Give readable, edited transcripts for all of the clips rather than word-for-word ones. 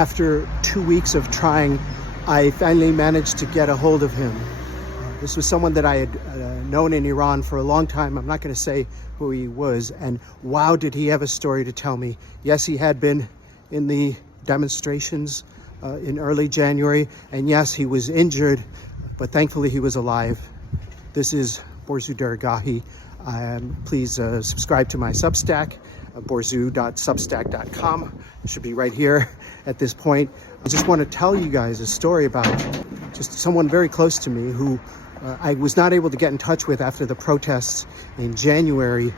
After 2 weeks of trying, I finally managed to get a hold of him. This was someone that I had known in Iran for a long time. I'm not going to say who he was. And wow, did he have a story to tell me. Yes, he had been in the demonstrations in early January. And yes, he was injured, but thankfully he was alive. This is Borzu Dergahi. Please subscribe to my Substack, borzu.substack.com. It should be right here at this point. I just want to tell you guys a story about just someone very close to me who I was not able to get in touch with after the protests in January,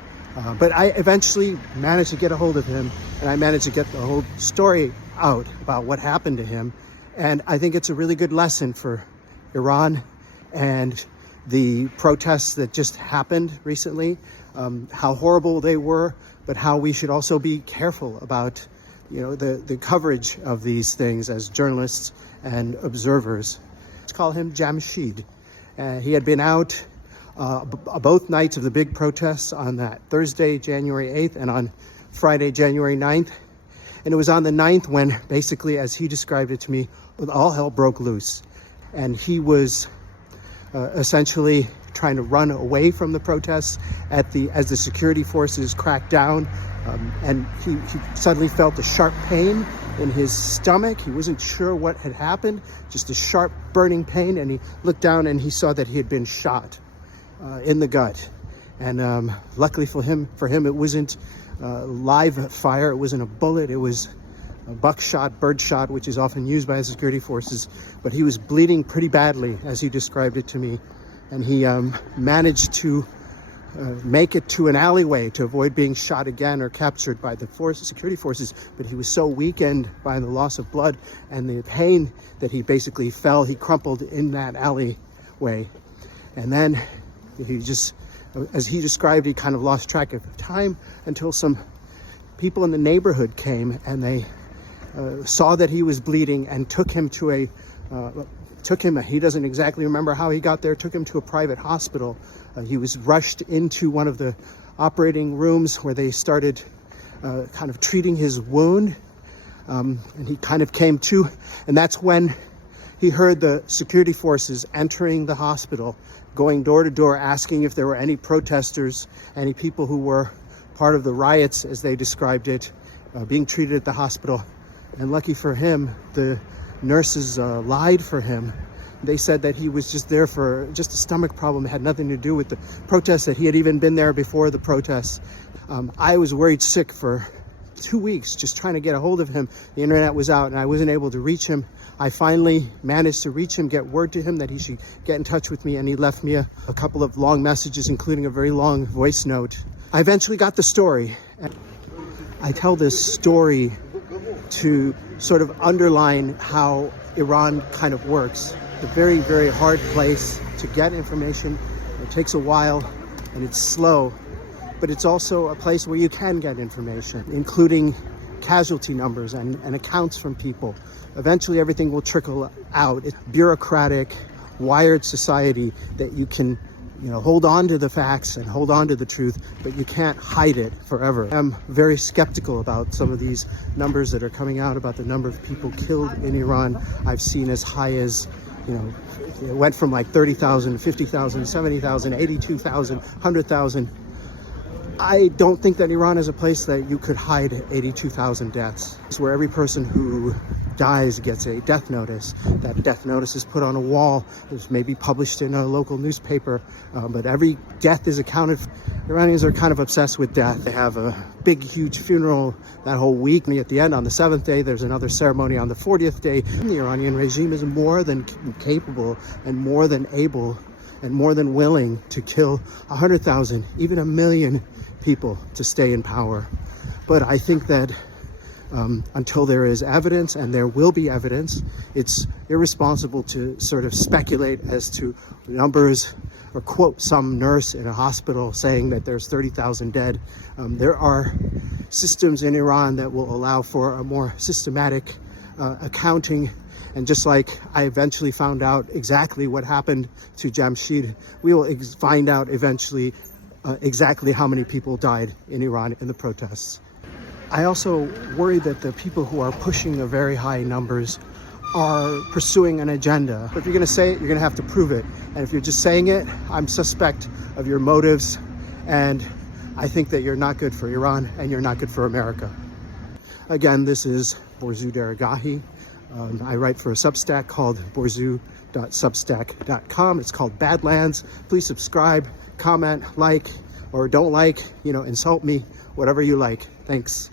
but I eventually managed to get a hold of him, and I managed to get the whole story out about what happened to him. And I think it's a really good lesson for Iran and the protests that just happened recently, how horrible they were, but how we should also be careful about, the coverage of these things as journalists and observers. Let's call him Jamshid. He had been out both nights of the big protests on that Thursday, January 8th, and on Friday, January 9th. And it was on the 9th when, basically, as he described it to me, all hell broke loose. And he was essentially trying to run away from the protests as the security forces cracked down. And he suddenly felt a sharp pain in his stomach. He wasn't sure what had happened, just a sharp burning pain. And he looked down and he saw that he had been shot in the gut. And luckily for him, it wasn't live fire. It wasn't a bullet. It was a buckshot, birdshot, which is often used by the security forces. But he was bleeding pretty badly, as he described it to me. And he managed to make it to an alleyway to avoid being shot again or captured by the security forces. But he was so weakened by the loss of blood and the pain that he basically fell. He crumpled in that alleyway. And then he just, as he described, he kind of lost track of time until some people in the neighborhood came and they saw that he was bleeding and took him to he doesn't exactly remember how he got there, took him to a private hospital. He was rushed into one of the operating rooms where they started kind of treating his wound. And he kind of came to, and that's when he heard the security forces entering the hospital, going door to door, asking if there were any protesters, any people who were part of the riots, as they described it, being treated at the hospital. And lucky for him, the nurses lied for him. They said that he was just there for just a stomach problem. It had nothing to do with the protests, that he had even been there before the protests. I was worried sick for 2 weeks just trying to get a hold of him. The internet was out and I wasn't able to reach him. I finally managed to reach him, get word to him that he should get in touch with me, and he left me a couple of long messages, including a very long voice note. I eventually got the story. I tell this story to sort of underline how Iran kind of works. It's a very, very hard place to get information. It takes a while and it's slow, but it's also a place where you can get information, including casualty numbers and accounts from people. Eventually everything will trickle out. It's bureaucratic, wired society that you can hold on to the facts and hold on to the truth, but you can't hide it forever. I'm very skeptical about some of these numbers that are coming out about the number of people killed in Iran. I've seen as high as, it went from like 30,000, 50,000, 70,000, 82,000, 100,000. I don't think that Iran is a place that you could hide 82,000 deaths. It's where every person who dies gets a death notice. That death notice is put on a wall. It's maybe published in a local newspaper, but every death is accounted for. Iranians are kind of obsessed with death. They have a big, huge funeral that whole week. And at the end, on the 7th day, there's another ceremony on the 40th day. The Iranian regime is more than capable and more than able and more than willing to kill 100,000, even 1 million people to stay in power. But I think that until there is evidence, and there will be evidence, it's irresponsible to sort of speculate as to numbers or quote some nurse in a hospital saying that there's 30,000 dead. There are systems in Iran that will allow for a more systematic accounting. And just like I eventually found out exactly what happened to Jamshid, we will find out eventually exactly how many people died in Iran in the protests. I also worry that the people who are pushing the very high numbers are pursuing an agenda. If you're going to say it, you're going to have to prove it. And if you're just saying it, I'm suspect of your motives. And I think that you're not good for Iran and you're not good for America. Again, this is Borzu Deragahi. I write for a Substack called borzu.substack.com. It's called Badlands. Please subscribe, comment, like, or don't like, insult me, whatever you like. Thanks.